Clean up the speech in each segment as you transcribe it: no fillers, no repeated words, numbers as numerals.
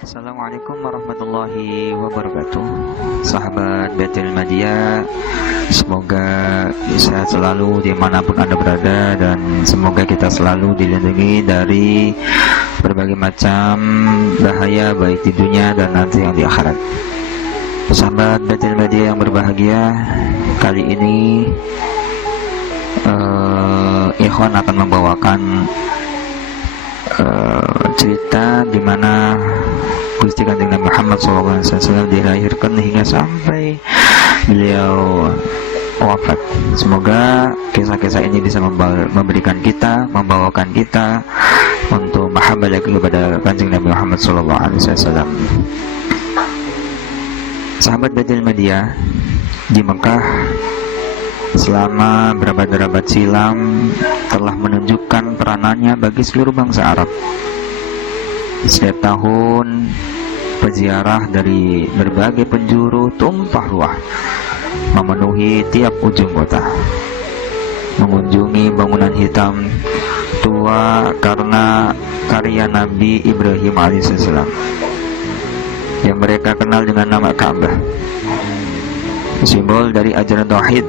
Assalamualaikum warahmatullahi wabarakatuh. Sahabat Baitul Madya, semoga sehat selalu dimanapun Anda berada, dan semoga kita selalu dilindungi dari berbagai macam bahaya, baik di dunia dan nanti yang di akhirat. Sahabat Baitul Madya yang berbahagia, kali ini Ikhwan akan membawakan cerita di mana Gusti Kanjeng Nabi Muhammad SAW dilahirkan hingga sampai beliau wafat. Semoga kisah-kisah ini bisa membawakan kita untuk mahabbah lagi kepada Kanjeng Nabi Muhammad SAW. Sahabat Baitul Madya, di Mekah selama berabad-abad silam telah menunjukkan peranannya bagi seluruh bangsa Arab. Setiap tahun peziarah dari berbagai penjuru tumpah ruah memenuhi tiap ujung kota, mengunjungi bangunan hitam tua karena karya Nabi Ibrahim alaihissalam yang mereka kenal dengan nama Ka'bah, simbol dari ajaran tauhid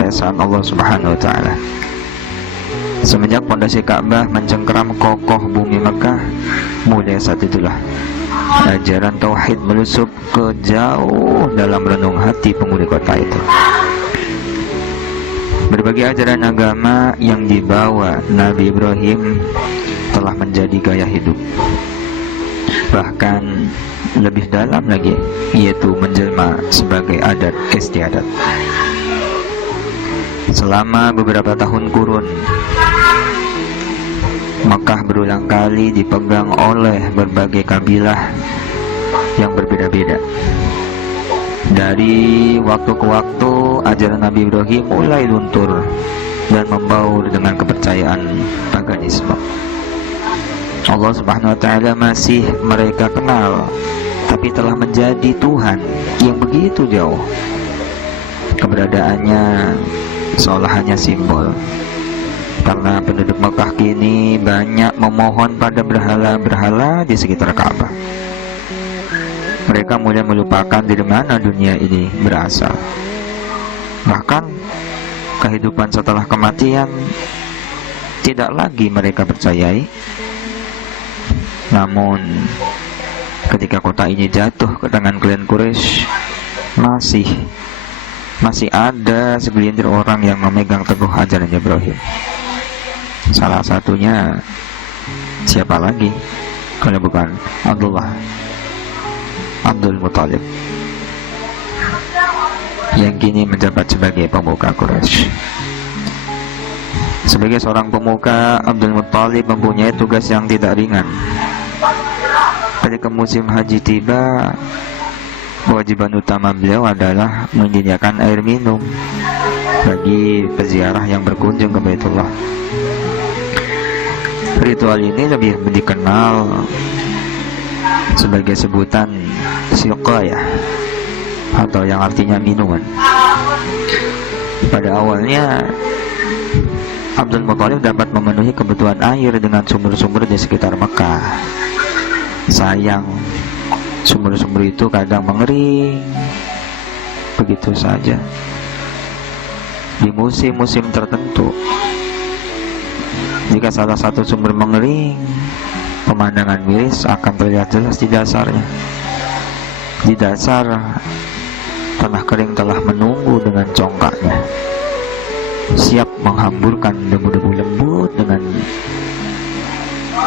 keesaan Allah Subhanahu wa taala. Semenjak pondasi Ka'bah mencengkeram kokoh bumi Mekah, mulai saat itulah ajaran tauhid melusup ke jauh dalam renung hati penghuni kota itu. Berbagai ajaran agama yang dibawa Nabi Ibrahim telah menjadi gaya hidup, bahkan lebih dalam lagi, yaitu menjelma sebagai adat istiadat. Selama beberapa tahun kurun, Mekah berulang kali dipegang oleh berbagai kabilah yang berbeda-beda. Dari waktu ke waktu, ajaran Nabi Ibrahim mulai luntur dan membaur dengan kepercayaan paganisme. Allah Subhanahu wa taala masih mereka kenal, tapi telah menjadi Tuhan yang begitu jauh. Keberadaannya seolah hanya simbol, karena penduduk Mekah kini banyak memohon pada berhala-berhala di sekitar Ka'bah. Mereka mulai melupakan dari mana dunia ini berasal. Bahkan kehidupan setelah kematian tidak lagi mereka percayai. Namun ketika kota ini jatuh ke tangan klan Quraisy, masih ada segelintir orang yang memegang teguh ajaran Ibrahim. Salah satunya siapa lagi kalau bukan Abdul Muthalib, yang kini menjabat sebagai pemuka Quraisy. Sebagai seorang pemuka, Abdul Muthalib mempunyai tugas yang tidak ringan. Ketika musim haji tiba, kewajiban utama beliau adalah menyediakan air minum bagi peziarah yang berkunjung ke Baitullah. Ritual ini lebih dikenal sebagai sebutan siqayah, atau yang artinya minuman. Pada awalnya Abdul Muthalib dapat memenuhi kebutuhan air dengan sumber-sumber di sekitar Mekah. Sayang, sumber-sumber itu kadang mengering begitu saja. Di musim-musim tertentu, jika salah satu sumber mengering, pemandangan miris akan terlihat jelas di dasarnya. Di dasar, tanah kering telah menunggu dengan congkaknya, siap menghamburkan debu-debu lembut dengan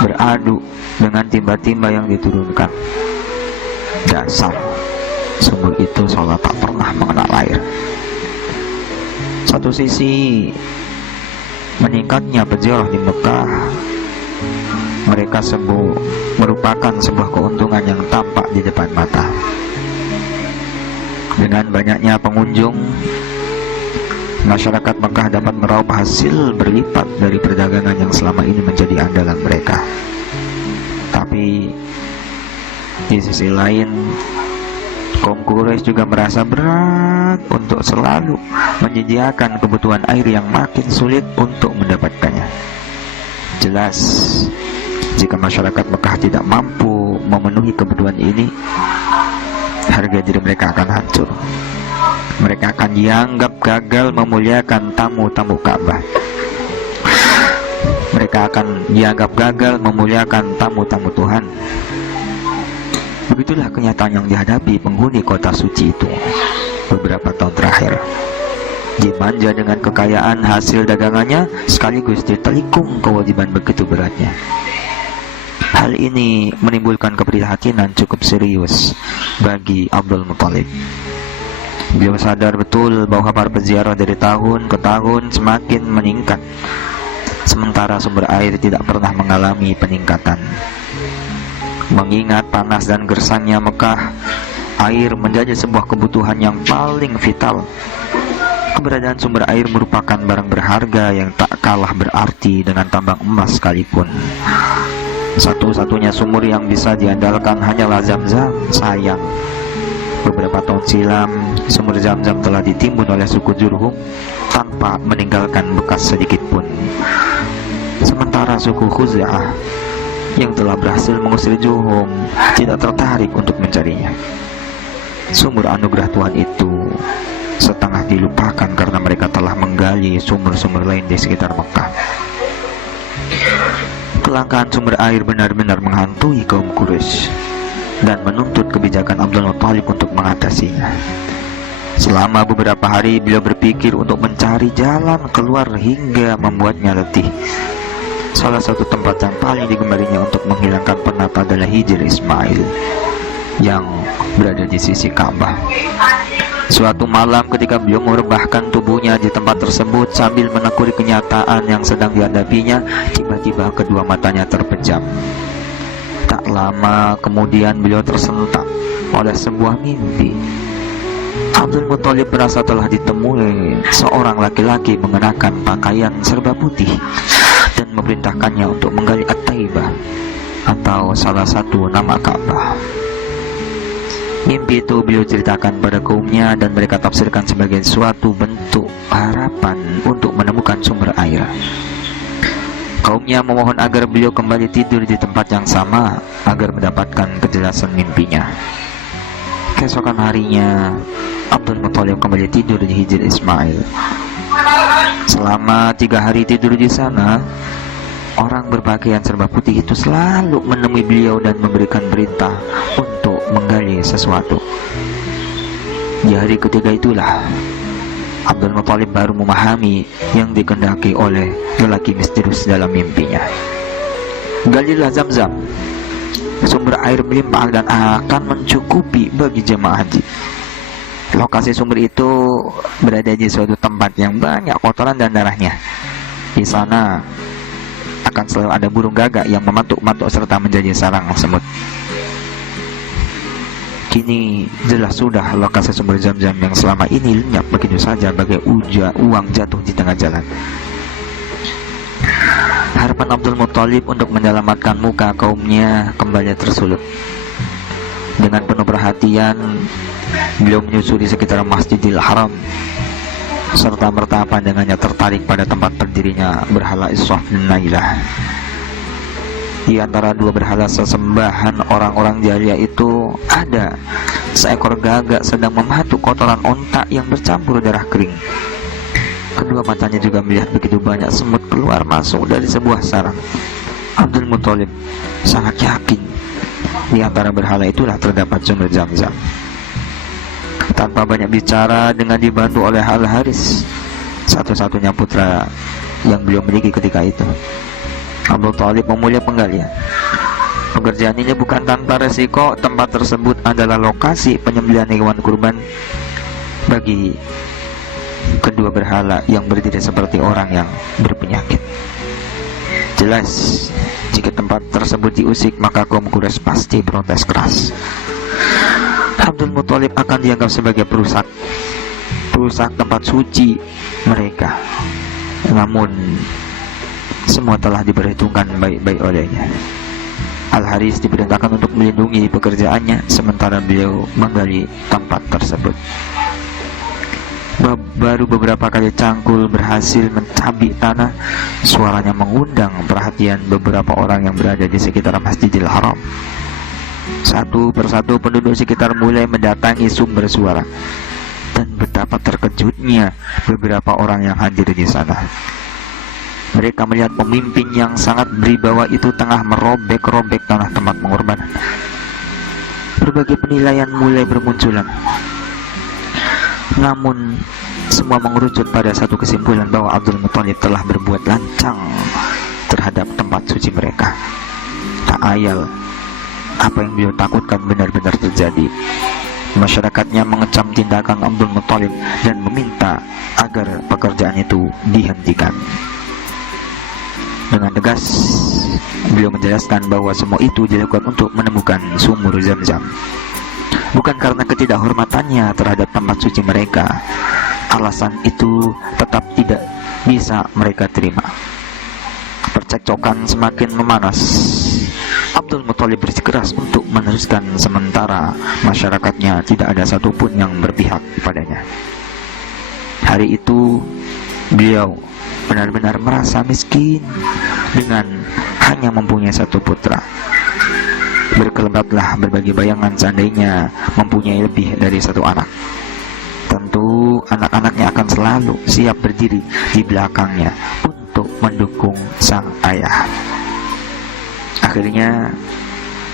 beradu dengan timba-timba yang diturunkan. Dasar sumur itu seolah tak pernah mengenal air. Satu sisi, meningkatnya peziarah di Mekah merupakan sebuah keuntungan yang tampak di depan mata. Dengan banyaknya pengunjung, masyarakat Mekah dapat meraup hasil berlipat dari perdagangan yang selama ini menjadi andalan mereka. Tapi di sisi lain, kaum Quraisy juga merasa berat untuk selalu menyediakan kebutuhan air yang makin sulit untuk mendapatkannya. Jelas, jika masyarakat Mekah tidak mampu memenuhi kebutuhan ini, harga diri mereka akan hancur. Mereka akan dianggap gagal memuliakan tamu-tamu Ka'bah. Mereka akan dianggap gagal memuliakan tamu-tamu Tuhan. Begitulah kenyataan yang dihadapi penghuni kota suci itu beberapa tahun terakhir. Dimanja dengan kekayaan hasil dagangannya, sekaligus ditelikung kewajiban begitu beratnya. Hal ini menimbulkan keprihatinan cukup serius bagi Abdul Muthalib. Beliau sadar betul bahwa para peziarah dari tahun ke tahun semakin meningkat, sementara sumber air tidak pernah mengalami peningkatan. Mengingat panas dan gersangnya Mekah, air menjadi sebuah kebutuhan yang paling vital. Keberadaan sumber air merupakan barang berharga yang tak kalah berarti dengan tambang emas sekalipun. Satu-satunya sumur yang bisa diandalkan hanyalah Zam-Zam. Sayang, beberapa tahun silam sumur Zam-Zam telah ditimbun oleh suku Jurhum tanpa meninggalkan bekas sedikit pun. Sementara suku Khuza'ah yang telah berhasil mengusir Jurhum tidak tertarik untuk mencarinya. Sumur anugerah Tuhan itu setengah dilupakan karena mereka telah menggali sumur-sumur lain di sekitar Mekah. Kelangkaan sumber air benar-benar menghantui kaum Quraisy dan menuntut kebijakan Abdul Muthalib untuk mengatasinya. Selama beberapa hari beliau berpikir untuk mencari jalan keluar hingga membuatnya letih. Salah satu tempat yang paling digemarinya untuk menghilangkan penat adalah Hijr Ismail yang berada di sisi Ka'bah. Suatu malam ketika beliau merebahkan tubuhnya di tempat tersebut sambil menekuni kenyataan yang sedang dihadapinya, tiba-tiba kedua matanya terpejam. Tak lama kemudian beliau tersentak oleh sebuah mimpi. Abdul Muthalib merasa telah ditemui seorang laki-laki mengenakan pakaian serba putih dan memerintahkannya untuk menggali At-Taibah, atau salah satu nama Ka'bah. Mimpi itu beliau ceritakan pada kaumnya dan mereka tafsirkan sebagai suatu bentuk harapan untuk menemukan sumber air. Kaumnya memohon agar beliau kembali tidur di tempat yang sama agar mendapatkan kejelasan mimpinya. Keesokan harinya, Abdul Muthalib kembali tidur di Hijr Ismail. Selama 3 hari tidur di sana, orang berpakaian serba putih itu selalu menemui beliau dan memberikan perintah untuk menggali sesuatu. Di hari ketiga itulah Abdul Muthalib baru memahami yang dikehendaki oleh lelaki misterius dalam mimpinya. Galilah Zam-Zam, sumber air melimpah dan akan mencukupi bagi jemaah haji. Lokasi sumber itu berada di suatu tempat yang banyak kotoran dan darahnya. Di sana akan selalu ada burung gagak yang mematuk-matuk serta menjadi sarang semut. Kini jelas sudah lokasi sumber Zam-Zam yang selama ini lenyap begitu saja bagai uang jatuh di tengah jalan. Harapan Abdul Muthalib untuk menyelamatkan muka kaumnya kembali tersulut. Dengan penuh perhatian, beliau menyusuri sekitar Masjidil Haram, serta merta pandangannya tertarik pada tempat berdirinya berhala Iswaf dan Nailah. Di antara dua berhala sesembahan orang-orang jahiliyah itu ada seekor gagak sedang mematuk kotoran onta yang bercampur darah kering. Kedua matanya juga melihat begitu banyak semut keluar masuk dari sebuah sarang. Abdul Muthalib sangat yakin di antara berhala itulah terdapat sumber Zam-Zam. Tanpa banyak bicara, dengan dibantu oleh Al-Haris, satu-satunya putra yang beliau miliki ketika itu, Abdul Muthalib memulai penggalian. Pekerjaan ini bukan tanpa resiko. Tempat tersebut adalah lokasi penyembelihan hewan kurban bagi kedua berhala yang berdiri seperti orang yang berpenyakit. Jelas, jika tempat tersebut diusik, maka kaum Quraisy pasti protes keras. Abdul Muthalib akan dianggap sebagai perusak tempat suci mereka. Namun semua telah diperhitungkan baik-baik olehnya. Al-Haris diperintahkan untuk melindungi pekerjaannya sementara beliau menggali tempat tersebut. Baru beberapa kali cangkul berhasil mencabik tanah, suaranya mengundang perhatian beberapa orang yang berada di sekitar Masjidil Haram. Satu persatu penduduk sekitar mulai mendatangi sumber suara, dan betapa terkejutnya beberapa orang yang hadir di sana. Mereka melihat pemimpin yang sangat berwibawa itu tengah merobek-robek tanah tempat pengorbanan. Berbagai penilaian mulai bermunculan, namun semua mengerucut pada satu kesimpulan bahwa Abdul Muthalib telah berbuat lancang terhadap tempat suci mereka. Tak ayal apa yang beliau takutkan benar-benar terjadi. Masyarakatnya mengecam tindakan Abdul Muthalib dan meminta agar pekerjaan itu dihentikan. Dengan tegas, beliau menjelaskan bahwa semua itu dilakukan untuk menemukan sumur Zam-Zam, bukan karena ketidakhormatannya terhadap tempat suci mereka. Alasan itu tetap tidak bisa mereka terima. Percekcokan semakin memanas. Abdul Muthalib bersikeras untuk meneruskan sementara masyarakatnya tidak ada satupun yang berpihak padanya. Hari itu beliau benar-benar merasa miskin dengan hanya mempunyai satu putra. Berkelebatlah berbagai bayangan seandainya mempunyai lebih dari satu anak. Tentu anak-anaknya akan selalu siap berdiri di belakangnya untuk mendukung sang ayah. Akhirnya,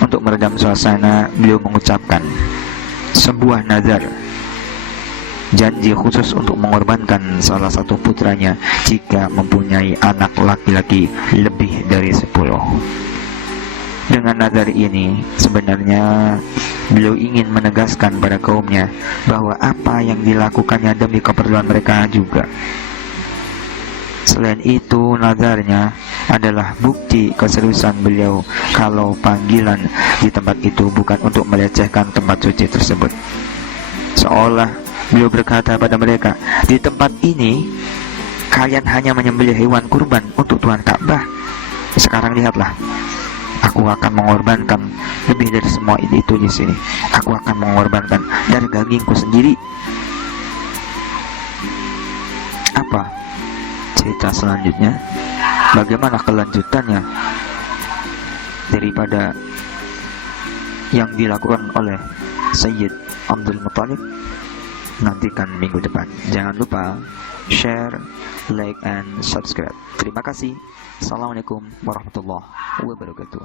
untuk meredam suasana, beliau mengucapkan sebuah nazar, janji khusus untuk mengorbankan salah satu putranya jika mempunyai anak laki-laki lebih dari 10. Dengan nazar ini, sebenarnya beliau ingin menegaskan pada kaumnya bahwa apa yang dilakukannya demi keperluan mereka juga. Selain itu, nazarnya adalah bukti keseriusan beliau kalau panggilan di tempat itu bukan untuk melecehkan tempat suci tersebut. Seolah beliau berkata pada mereka, di tempat ini kalian hanya menyembelih hewan kurban untuk Tuhan Ka'bah. Sekarang lihatlah, aku akan mengorbankan lebih dari semua itu di sini. Aku akan mengorbankan dari dagingku sendiri. Apa cerita selanjutnya? Bagaimana kelanjutannya daripada yang dilakukan oleh Sayyid Abdul Muthalib? Nantikan minggu depan. Jangan lupa share, like, and subscribe. Terima kasih. Assalamualaikum warahmatullahi wabarakatuh.